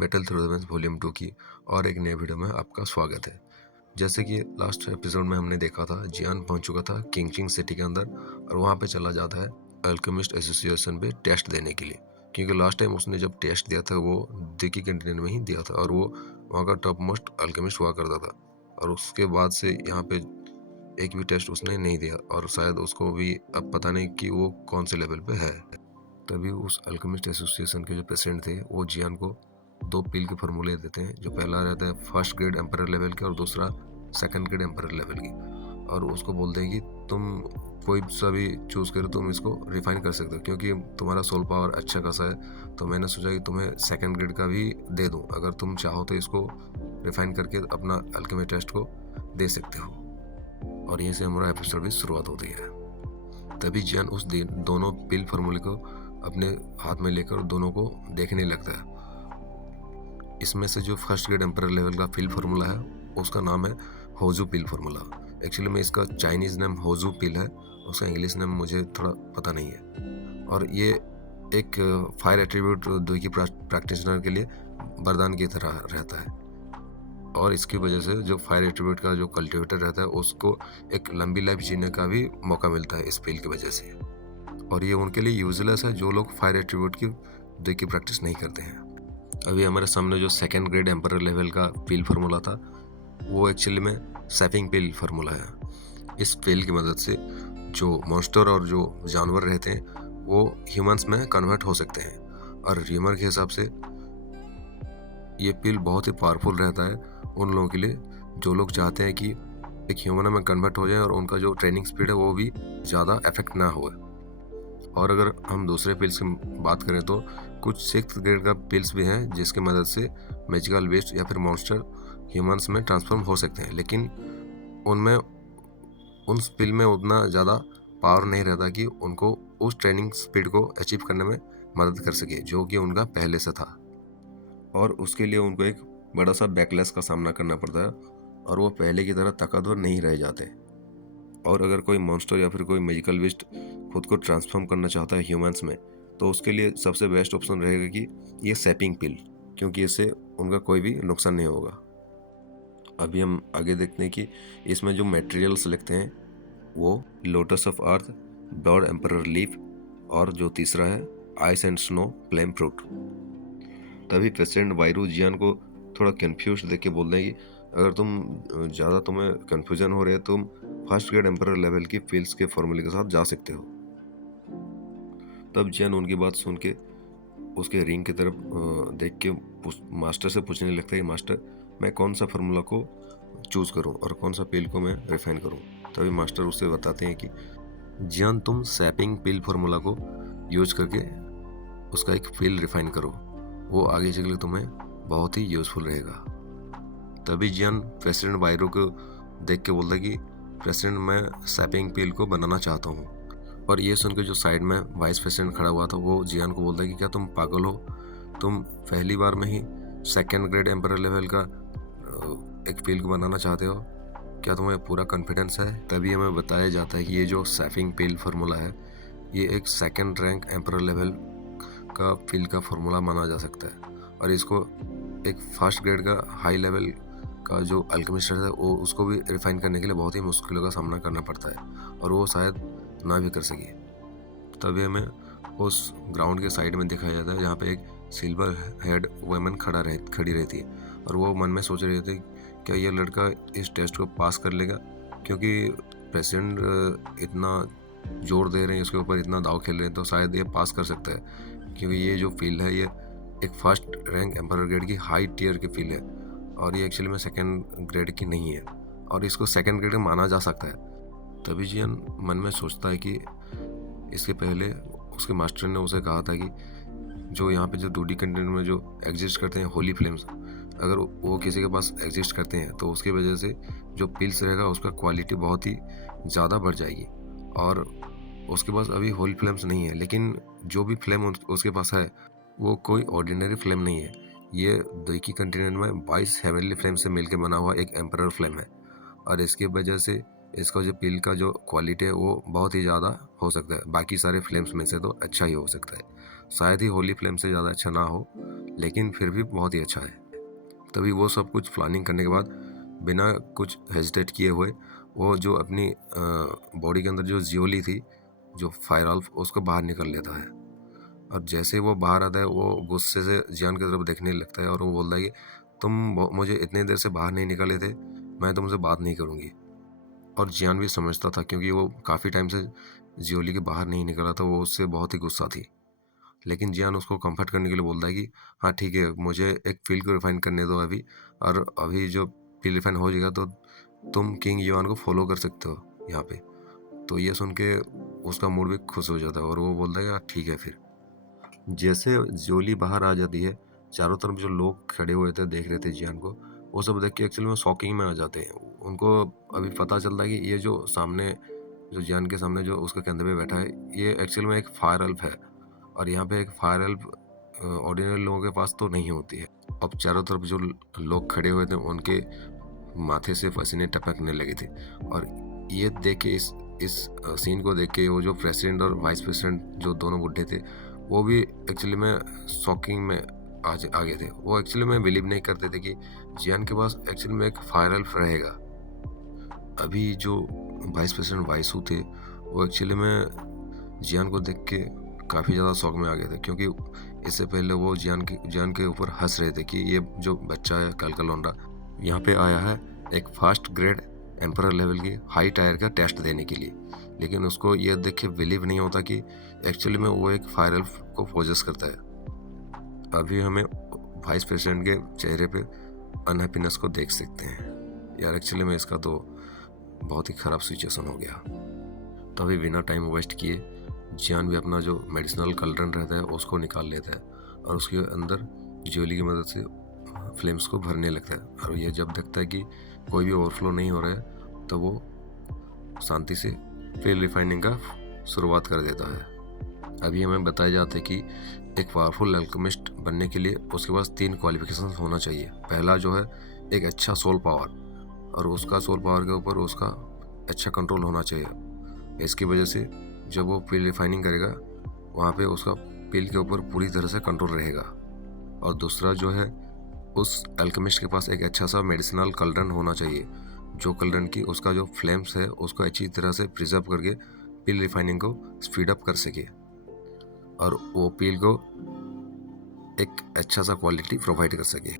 Metal through the veins volume 2 की और एक नए वीडियो में आपका स्वागत है। जैसे कि लास्ट एपिसोड में हमने देखा था, जियान पहुंच चुका था किंगचिंग सिटी के अंदर और वहां पे चला जाता है अल्केमिस्ट एसोसिएशन पे टेस्ट देने के लिए, क्योंकि लास्ट टाइम उसने जब टेस्ट दिया था वो दिकी कंटिनेंट में ही दिया था और वो वहाँ का टॉप मोस्ट अल्केमिस्ट हुआ करता था। और उसके बाद से यहाँ पे एक भी टेस्ट उसने नहीं दिया और शायद उसको भी अब पता नहीं कि वो कौन से लेवल पे है। तभी उस अल्केमिस्ट एसोसिएशन के जो प्रेसिडेंट थे वो जियान को दो पिल के फॉर्मूले देते हैं, जो पहला रहता है फर्स्ट ग्रेड एम्परर लेवल के और दूसरा सेकंड ग्रेड एम्परर लेवल की। और उसको बोलते हैं कि तुम कोई सा भी चूज़ करो, तुम इसको रिफाइन कर सकते हो, क्योंकि तुम्हारा सोल पावर अच्छा खासा है। तो मैंने सोचा कि तुम्हें सेकंड ग्रेड का भी दे दूं, अगर तुम चाहो तो इसको रिफाइन करके अपना अल्केमी टेस्ट को दे सकते हो। और यहीं से हमारा एपिसोड की शुरुआत होती है। तभी जियान उस दिन दोनों पिल फार्मूले को अपने हाथ में लेकर दोनों को देखने लगता है। इसमें से जो फर्स्ट ग्रेड एम्परर लेवल का पिल फार्मूला है उसका नाम है होजू पिल फार्मूला। एक्चुअली में इसका चाइनीज़ नेम होजू पिल है, उसका इंग्लिश नेम मुझे थोड़ा पता नहीं है। और ये एक फायर एट्रीब्यूट दोई की प्रैक्टिशनर के लिए वरदान की तरह रहता है। और इसकी वजह से जो फायर एट्रीब्यूट का जो कल्टिवेटर रहता है उसको एक लंबी लाइफ जीने का भी मौका मिलता है इस पिल की वजह से। और ये उनके लिए यूजलेस है जो लोग फायर एट्रीब्यूट की दोई की प्रैक्टिस नहीं करते हैं। अभी हमारे सामने जो सेकेंड ग्रेड एम्परर लेवल का पिल फार्मूला था वो एक्चुअली में सैपिंग पिल फार्मूला है। इस पिल की मदद से जो मॉन्स्टर और जो जानवर रहते हैं वो ह्यूमंस में कन्वर्ट हो सकते हैं। और रीमर के हिसाब से ये पिल बहुत ही पावरफुल रहता है उन लोगों के लिए जो लोग चाहते हैं कि एक ह्यूमन में कन्वर्ट हो जाए और उनका जो ट्रेनिंग स्पीड है वो भी ज़्यादा इफेक्ट ना हो। और अगर हम दूसरे पिल्स की बात करें तो कुछ सिक्स्थ ग्रेड का पिल्स भी हैं जिसकी मदद से मैजिकल वेस्ट या फिर मॉन्स्टर ह्यूमंस में ट्रांसफॉर्म हो सकते हैं, लेकिन उनमें उन पिल में उतना ज़्यादा पावर नहीं रहता कि उनको उस ट्रेनिंग स्पीड को अचीव करने में मदद कर सके जो कि उनका पहले से था। और उसके लिए उनको एक बड़ा सा बैकलैश का सामना करना पड़ता है और वो पहले की तरह ताकतवर नहीं रह जाते। और अगर कोई मॉन्स्टर या फिर कोई मैजिकल वेस्ट खुद को ट्रांसफॉर्म करना चाहता है ह्यूमंस में तो उसके लिए सबसे बेस्ट ऑप्शन रहेगा कि ये सैपिंग पिल, क्योंकि इससे उनका कोई भी नुकसान नहीं होगा। अभी हम आगे देखते हैं कि इसमें जो मटेरियल्स लगते हैं वो lotus of earth, blood emperor leaf और जो तीसरा है ice and snow flame fruit. तभी प्रेसिडेंट वायरू जियान को थोड़ा कंफ्यूज देख के बोल दें कि अगर तुम्हें कन्फ्यूजन हो रही है तुम फर्स्ट ग्रेड एम्परर लेवल की पिल्स के फॉर्मूले के साथ जा सकते हो। तब जियान उनकी बात सुन के उसके रिंग की तरफ देख के मास्टर से पूछने लगता है कि मास्टर, मैं कौन सा फार्मूला को चूज़ करूं और कौन सा पिल को मैं रिफाइन करूं। तभी मास्टर उससे बताते हैं कि जियान, तुम सैपिंग पिल फार्मूला को यूज करके उसका एक पिल रिफाइन करो, वो आगे चल के तुम्हें बहुत ही यूजफुल रहेगा। तभी जियान प्रेसिडेंट वायरो को देख के बोलता है कि प्रेसिडेंट, मैं सैपिंग पिल को बनाना चाहता हूँ। और ये सुन के जो साइड में वाइस प्रेसिडेंट खड़ा हुआ था वो जियान को बोलता है कि क्या तुम पागल हो, तुम पहली बार में ही सेकेंड ग्रेड एम्परर लेवल का एक पिल को बनाना चाहते हो, क्या तुम्हें पूरा कॉन्फिडेंस है। तभी हमें बताया जाता है कि ये जो सैपिंग पिल फार्मूला है ये एक सेकेंड रैंक एम्परर लेवल का पिल का फार्मूला माना जा सकता है और इसको एक फर्स्ट ग्रेड का हाई लेवल का जो अल्केमिस्ट है वो उसको भी रिफाइन करने के लिए बहुत ही मुश्किलों का सामना करना पड़ता है और वो शायद ना भी कर सके। तभी हमें उस ग्राउंड के साइड में दिखाया जाता है जहाँ पे एक सिल्वर हेड वुमेन खड़ी रहती है और वो मन में सोच रही थी क्या ये लड़का इस टेस्ट को पास कर लेगा, क्योंकि प्रेसिडेंट इतना जोर दे रहे हैं इसके ऊपर, इतना दाव खेल रहे हैं, तो शायद ये पास कर सकता है, क्योंकि ये जो फील्ड है ये एक फर्स्ट रैंक एम्परर ग्रेड की हाई टीयर की फील्ड है और ये एक्चुअली में सेकेंड ग्रेड की नहीं है और इसको सेकेंड ग्रेड माना जा सकता है। तभी जियान मन में सोचता है कि इसके पहले उसके मास्टर ने उसे कहा था कि जो यहाँ पे जो डूडी कंटेंट में जो एग्जिस्ट करते हैं होली फ्लेम्स, अगर वो किसी के पास एग्जिस्ट करते हैं तो उसकी वजह से जो पिल्स रहेगा उसका क्वालिटी बहुत ही ज़्यादा बढ़ जाएगी। और उसके पास अभी होली फ्लेम्स नहीं है, लेकिन जो भी फ्लेम उसके पास है वो कोई ऑर्डिनरी फ्लेम नहीं है, ये दोइकी कंटिनेंट में 22 हेवनली फ्लेम से मिलकर बना हुआ एक एम्परर फ्लेम है और इसकी वजह से इसका जो पिल का जो क्वालिटी है वो बहुत ही ज़्यादा हो सकता है, बाकी सारे फ्लेम्स में से तो अच्छा ही हो सकता है। शायद ही होली फ्लेम से ज़्यादा अच्छा ना हो, लेकिन फिर भी बहुत ही अच्छा है। तभी वो सब कुछ प्लानिंग करने के बाद बिना कुछ हेजिटेट किए हुए वो जो अपनी बॉडी के अंदर जो जियोली थी, जो फायरवुल्फ, उसको बाहर निकल लेता है। और जैसे ही वो बाहर आता है वो गुस्से से जियान की तरफ देखने लगता है और वो बोलता है कि तुम मुझे इतनी देर से बाहर नहीं निकाले थे, मैं तुमसे बात नहीं करूँगी। और जियान भी समझता था क्योंकि वो काफ़ी टाइम से जियोली के बाहर नहीं निकला था, वो उससे बहुत ही गुस्सा थी। लेकिन जियान उसको कंफर्ट करने के लिए बोलता है कि हाँ ठीक है, मुझे एक फील्ड को रिफाइन करने दो अभी, और अभी जो फील्ड रिफाइन हो जाएगा तो तुम किंग युआन को फॉलो कर सकते हो यहाँ पे। तो ये सुन के उसका मूड भी खुश हो जाता है और वो बोलता है कि हाँ ठीक है। फिर जैसे जोली बाहर आ जाती है, चारों तरफ जो लोग खड़े हुए थे देख रहे थे जियान को, वो सब देख के एक्चुअली में शॉकिंग में आ जाते हैं। उनको अभी पता चलता है कि ये जो सामने, जो जियान के सामने जो उसके कंधे पे बैठा है, ये एक्चुअल में एक फायर एल्फ है। और यहाँ पे एक फायर एल्फ ऑर्डिनरी लोगों के पास तो नहीं होती है। अब चारों तरफ जो लोग खड़े हुए थे उनके माथे से पसीने टपकने लगे थे। और ये देख के, इस सीन को देख के, वो जो प्रेसिडेंट और वाइस प्रेसिडेंट जो दोनों बुढ़े थे, वो भी एक्चुअली में शॉकिंग में आ गए थे। वो एक्चुअली में बिलीव नहीं करते थे कि जियान के पास एक्चुअली में एक फायर एल्फ रहेगा। अभी जो वाइस प्रेसिडेंट वाइसू थे, वो एक्चुअली में जियान को देख के काफ़ी ज़्यादा शौक में आ गए थे, क्योंकि इससे पहले वो जियान के ऊपर हंस रहे थे कि ये जो बच्चा है कल का लौंडा यहाँ पे आया है एक फर्स्ट ग्रेड एम्परर लेवल की हाई टायर का टेस्ट देने के लिए। लेकिन उसको ये देख के बिलीव नहीं होता कि एक्चुअली में वो एक फायर एल्फ को पोजेस करता है। अभी हमें वाइस प्रेसिडेंट के चेहरे पे अनहैप्पीनेस को देख सकते हैं। यार एक्चुअली में इसका तो बहुत ही ख़राब सिचुएशन हो गया। तो अभी बिना टाइम वेस्ट किए जियान भी अपना जो मेडिसिनल कलरन रहता है उसको निकाल लेता है और उसके अंदर ज्वेली की मदद से फ्लेम्स को भरने लगता है। और ये जब देखता है कि कोई भी ओवरफ्लो नहीं हो रहा है, तो वो शांति से फ्यूल रिफाइनिंग का शुरुआत कर देता है। अभी हमें बताया जाता है कि एक पावरफुल अल्केमिस्ट बनने के लिए उसके पास 3 क्वालिफिकेशन होना चाहिए। पहला जो है एक अच्छा सोल पावर, और उसका सोल पावर के ऊपर उसका अच्छा कंट्रोल होना चाहिए। इसकी वजह से जब वो पिल रिफाइनिंग करेगा वहाँ पे उसका पिल के ऊपर पूरी तरह से कंट्रोल रहेगा। और दूसरा जो है, उस अल्केमिस्ट के पास एक अच्छा सा मेडिसिनल कलरन होना चाहिए, जो कलरन की उसका जो फ्लेम्स है उसको अच्छी तरह से प्रिजर्व करके पिल रिफाइनिंग को स्पीड अप कर सके और वो पिल को एक अच्छा सा क्वालिटी प्रोवाइड कर सके।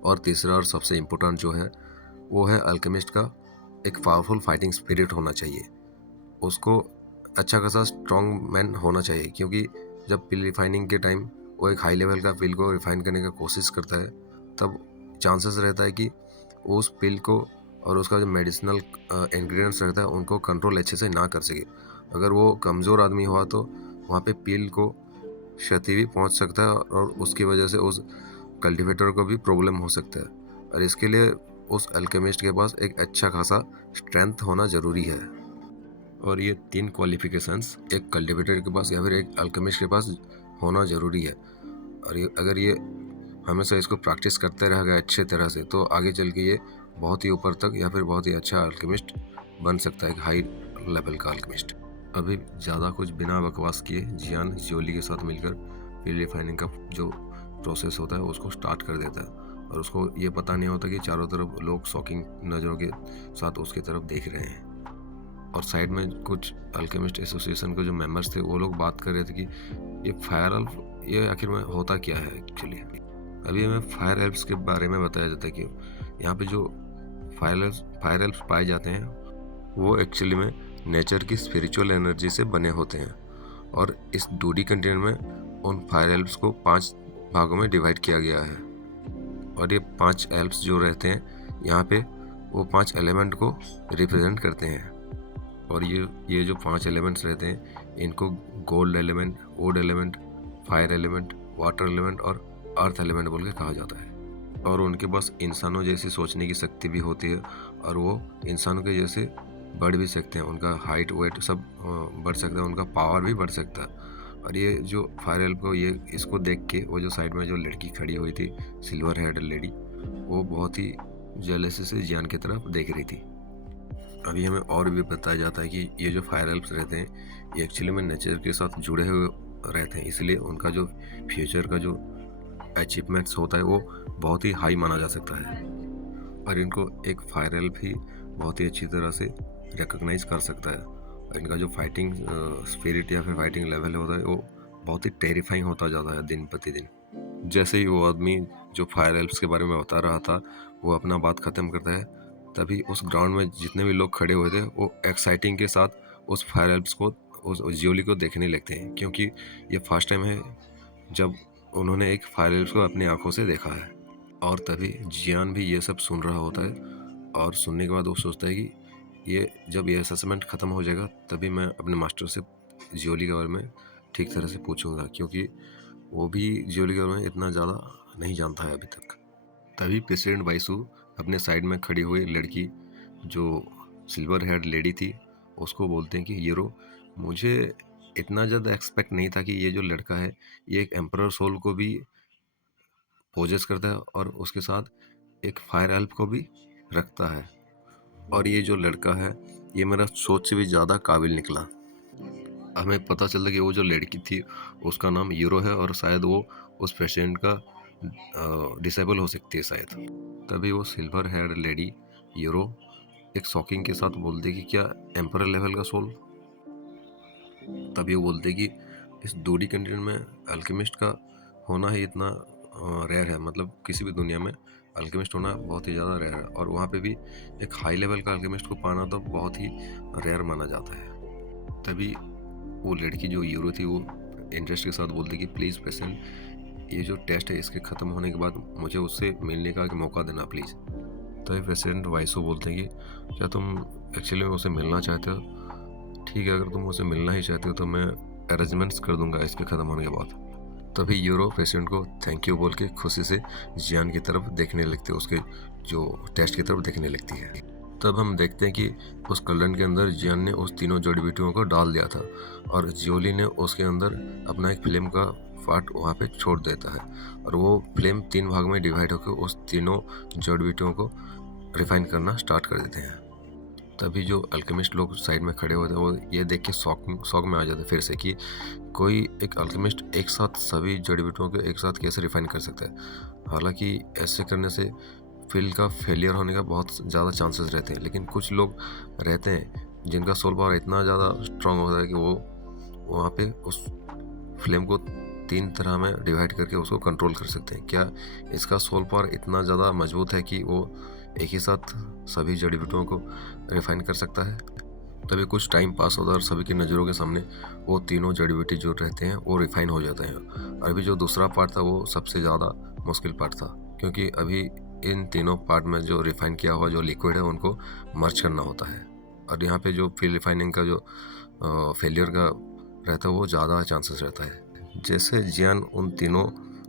और तीसरा और सबसे इम्पोर्टेंट जो है, वो है अल्केमिस्ट का एक पावरफुल फाइटिंग स्पिरिट होना चाहिए। उसको अच्छा खासा स्ट्रॉन्ग मैन होना चाहिए, क्योंकि जब पिल रिफाइनिंग के टाइम वो एक हाई लेवल का पिल को रिफाइन करने का कोशिश करता है, तब चांसेस रहता है कि उस पिल को और उसका जो मेडिसिनल इंग्रेडिएंट्स रहता है उनको कंट्रोल अच्छे से ना कर सके। अगर वो कमज़ोर आदमी हुआ तो वहाँ पे पिल को क्षति भी पहुँच सकता है और उसकी वजह से उस कल्टिवेटर को भी प्रॉब्लम हो सकता है। और इसके लिए उस अल्केमिस्ट के पास एक अच्छा खासा स्ट्रेंथ होना ज़रूरी है। और ये 3 क्वालिफिकेशंस एक कल्टिवेटर के पास या फिर एक अल्केमिस्ट के पास होना ज़रूरी है। और अगर ये हमेशा इसको प्रैक्टिस करते रहेगा अच्छे तरह से, तो आगे चल के ये बहुत ही ऊपर तक या फिर बहुत ही अच्छा अल्केमिस्ट बन सकता है, एक हाई लेवल का अल्केमिस्ट। अभी ज़्यादा कुछ बिना बकवास किए जियान ज्योली के साथ मिलकर पिल रिफाइनिंग का जो प्रोसेस होता है उसको स्टार्ट कर देता है। और उसको ये पता नहीं होता कि चारों तरफ लोग शॉकिंग नज़रों के साथ उसकी तरफ देख रहे हैं। और साइड में कुछ अल्केमिस्ट एसोसिएशन के जो मेंबर्स थे वो लोग बात कर रहे थे कि ये फायर एल्फ, ये आखिर में होता क्या है एक्चुअली। अभी हमें फायर एल्फ्स के बारे में बताया जाता है कि यहाँ पे जो फायर एल्फ्स पाए जाते हैं वो एक्चुअली में नेचर की स्पिरिचुअल एनर्जी से बने होते हैं। और इस 2D कंटेनर में उन फायर एल्फ्स को 5 भागों में डिवाइड किया गया है। और ये 5 एल्फ्स जो रहते हैं यहाँ पे, वो 5 एलिमेंट को रिप्रेजेंट करते हैं। और ये जो 5 एलिमेंट्स रहते हैं, इनको gold element, would element, fire element, water element और अर्थ एलिमेंट बोल के कहा जाता है। और उनके पास इंसानों जैसी सोचने की शक्ति भी होती है और वो इंसानों के जैसे बढ़ भी सकते हैं। उनका हाइट वेट सब बढ़ सकता है, उनका पावर भी बढ़ सकता है। और ये जो फायर एल्फ को, ये इसको देख के वो जो साइड में जो लड़की खड़ी हुई थी, सिल्वर हेड लेडी, वो बहुत ही जेलसी से जियान की तरफ देख रही थी। अभी हमें और भी बताया जाता है कि ये जो फायर एल्फ्स रहते हैं ये एक्चुअली में नेचर के साथ जुड़े हुए रहते हैं, इसलिए उनका जो फ्यूचर का जो अचीवमेंट्स होता है वो बहुत ही हाई माना जा सकता है, और इनको एक फायर एल्फ भी बहुत ही अच्छी तरह से रिकॉग्नाइज कर सकता है। और इनका जो फाइटिंग स्पिरिट या फिर फाइटिंग लेवल होता है वो बहुत ही टेरिफाइंग होता जाता है दिन प्रतिदिन। जैसे ही वो आदमी जो फायर एल्प्स के बारे में बता रहा था वो अपना बात ख़त्म करता है, तभी उस ग्राउंड में जितने भी लोग खड़े हुए थे वो एक्साइटिंग के साथ उस फायर एल्प्स को, उस जियोली को देखने लगते हैं, क्योंकि ये फर्स्ट टाइम है जब उन्होंने एक फायर एल्प्स को अपनी आंखों से देखा है। और तभी जियान भी ये सब सुन रहा होता है, और सुनने के बाद वो सोचता है कि जब ये असेसमेंट ख़त्म हो जाएगा तभी मैं अपने मास्टर से जियोली के बारे में ठीक तरह से पूछूंगा, क्योंकि वो भी जियोली के बारे में इतना ज़्यादा नहीं जानता है अभी तक। तभी प्रेसिडेंट वाइसू अपने साइड में खड़ी हुई लड़की जो सिल्वर हेयर लेडी थी उसको बोलते हैं कि यूरो, मुझे इतना ज़्यादा एक्सपेक्ट नहीं था कि ये जो लड़का है ये एक एम्परर सोल को भी पोजेस करता है और उसके साथ एक फायर एल्फ को भी रखता है, और ये जो लड़का है ये मेरा सोच से भी ज़्यादा काबिल निकला। हमें पता चलता कि वो जो लड़की थी उसका नाम यूरो है, और शायद वो उस प्रेसिडेंट का डिसेबल हो सकती है शायद। तभी वो सिल्वर हेयर लेडी यूरो एक शॉकिंग के साथ बोलती कि क्या एम्परर लेवल का सोल। तभी वो बोलते कि इस दूरी कंटिनेंट में अल्केमिस्ट का होना ही इतना रेयर है, मतलब किसी भी दुनिया में अल्केमिस्ट होना बहुत ही ज़्यादा रेयर है, और वहाँ पे भी एक हाई लेवल का अल्केमिस्ट को पाना तो बहुत ही रेयर माना जाता है। तभी वो लड़की जो यूरो थी वो इंटरेस्ट के साथ बोलती कि प्लीज़ प्रेसिडेंट, ये जो टेस्ट है इसके ख़त्म होने के बाद मुझे उससे मिलने का मौका देना प्लीज़। तभी प्रेसिडेंट वाइसो बोलते हैं कि क्या तुम एक्चुअली में उसे मिलना चाहते हो? ठीक है, अगर तुम उसे मिलना ही चाहते हो तो मैं अरेंजमेंट्स कर दूंगा इसके ख़त्म होने के बाद। तभी यूरो प्रेसिडेंट को थैंक यू बोल के खुशी से जियान की तरफ देखने लगते, उसके जो टेस्ट की तरफ देखने लगती है। तब हम देखते हैं कि उस कल्डन के अंदर जियान ने उस तीनों जड़ी बूटियों को डाल दिया था, और जियोली ने उसके अंदर अपना एक फ्लेम का पार्ट वहाँ पे छोड़ देता है, और वो फ्लेम 3 भाग में डिवाइड होकर उस तीनों जड़ी बूटियों को रिफाइन करना स्टार्ट कर देते हैं। तभी जो अल्केमिस्ट लोग साइड में खड़े होते हैं वो ये देख के शौक में आ जाते हैं फिर से कि कोई एक अल्केमिस्ट एक साथ सभी जड़ी बूटियों को एक साथ कैसे रिफाइन कर सकता है। हालांकि ऐसे करने से फील्ड का फेलियर होने का बहुत ज़्यादा चांसेस रहते हैं, लेकिन कुछ लोग रहते हैं जिनका सोल पावर इतना ज़्यादा स्ट्रांग होता है कि वो वहाँ पे उस फ्लेम को 3 तरह में डिवाइड करके उसको कंट्रोल कर सकते हैं। क्या इसका सोल पावर इतना ज़्यादा मजबूत है कि वो एक ही साथ सभी जड़ी बूटियों को रिफाइन कर सकता है? तभी कुछ टाइम पास होता है और सभी की नज़रों के सामने वो तीनों जड़ी बूटी जो रहते हैं वो रिफाइन हो जाते हैं। अभी जो दूसरा पार्ट था वो सबसे ज़्यादा मुश्किल पार्ट था, क्योंकि अभी इन तीनों पार्ट में जो रिफाइन किया हुआ जो लिक्विड है उनको मर्ज करना होता है, और यहाँ पे जो फिर रिफाइनिंग का जो फेलियर का रहता है वो ज़्यादा चांसेस रहता है। जैसे जियान उन तीनों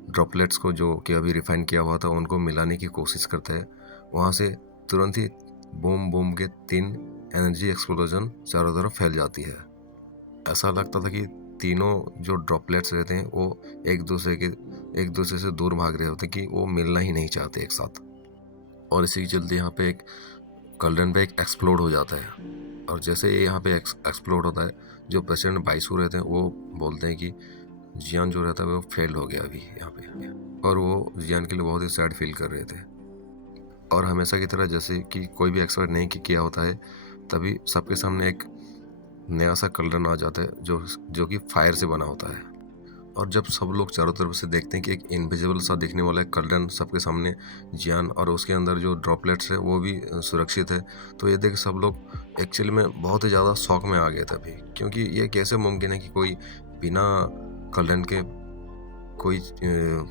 ड्रॉपलेट्स को जो कि अभी रिफाइन किया हुआ था उनको मिलाने की कोशिश करता है, वहाँ से तुरंत ही बूम बूम के 3 एनर्जी एक्सप्लोजन चारों तरफ फैल जाती है। ऐसा लगता था कि तीनों जो ड्रॉपलेट्स रहते हैं वो एक दूसरे से दूर भाग रहे होते कि वो मिलना ही नहीं चाहते एक साथ, और इसी के चलते यहाँ पे एक कल्डन पे एक एक्सप्लोड हो जाता है। और जैसे ये यहाँ पे एक्सप्लोड होता है, जो प्रेसिडेंट बाइसू रहते हैं वो बोलते हैं कि जियान जो रहता है वो फेल हो गया अभी यहाँ पे, और वो जियान के लिए बहुत ही सैड फील कर रहे थे। और हमेशा की तरह जैसे कि कोई भी एक्सपर्ट नहीं किया होता है, तभी सबके सामने एक नया सा कल्डन आ जाता है जो कि फायर से बना होता है। और जब सब लोग चारों तरफ से देखते हैं कि एक इनविजिबल सा दिखने वाला एक कल्डन सबके सामने जियान और उसके अंदर जो ड्रॉपलेट्स है वो भी सुरक्षित है, तो ये देख सब लोग एक्चुअली में बहुत ही ज़्यादा शॉक में आ गए थे अभी, क्योंकि ये कैसे मुमकिन है कि कोई बिना कल्डन के कोई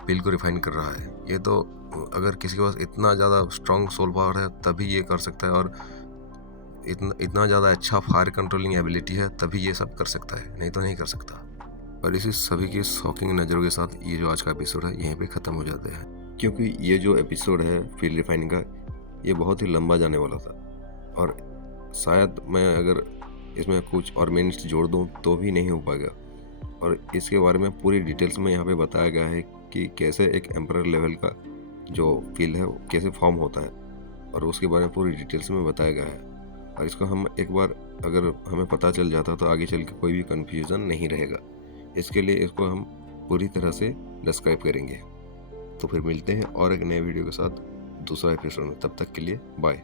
पिल को रिफाइन कर रहा है। ये तो अगर किसी के पास इतना ज़्यादा स्ट्रॉन्ग सोल पावर है तभी ये कर सकता है, और इतना ज़्यादा अच्छा फायर कंट्रोलिंग एबिलिटी है तभी ये सब कर सकता है, नहीं तो नहीं कर सकता। और इसी सभी की शॉकिंग नज़रों के साथ ये जो आज का एपिसोड है यहीं पे ख़त्म हो जाता है, क्योंकि ये जो एपिसोड है फील्ड रिफाइनिंग का ये बहुत ही लंबा जाने वाला था, और शायद मैं अगर इसमें कुछ और मिनट्स जोड़ दूँ तो भी नहीं हो पाएगा। और इसके बारे में पूरी डिटेल्स में यहाँ पे बताया गया है कि कैसे एक एम्परर लेवल का जो फील्ड है वो कैसे फॉर्म होता है, और उसके बारे में पूरी डिटेल्स में बताया गया है। और इसको हम एक बार अगर हमें पता चल जाता तो आगे चल के कोई भी कन्फ्यूज़न नहीं रहेगा। इसके लिए इसको हम पूरी तरह से डिस्क्राइब करेंगे। तो फिर मिलते हैं और एक नए वीडियो के साथ दूसरा एपिसोड में। तब तक के लिए बाय।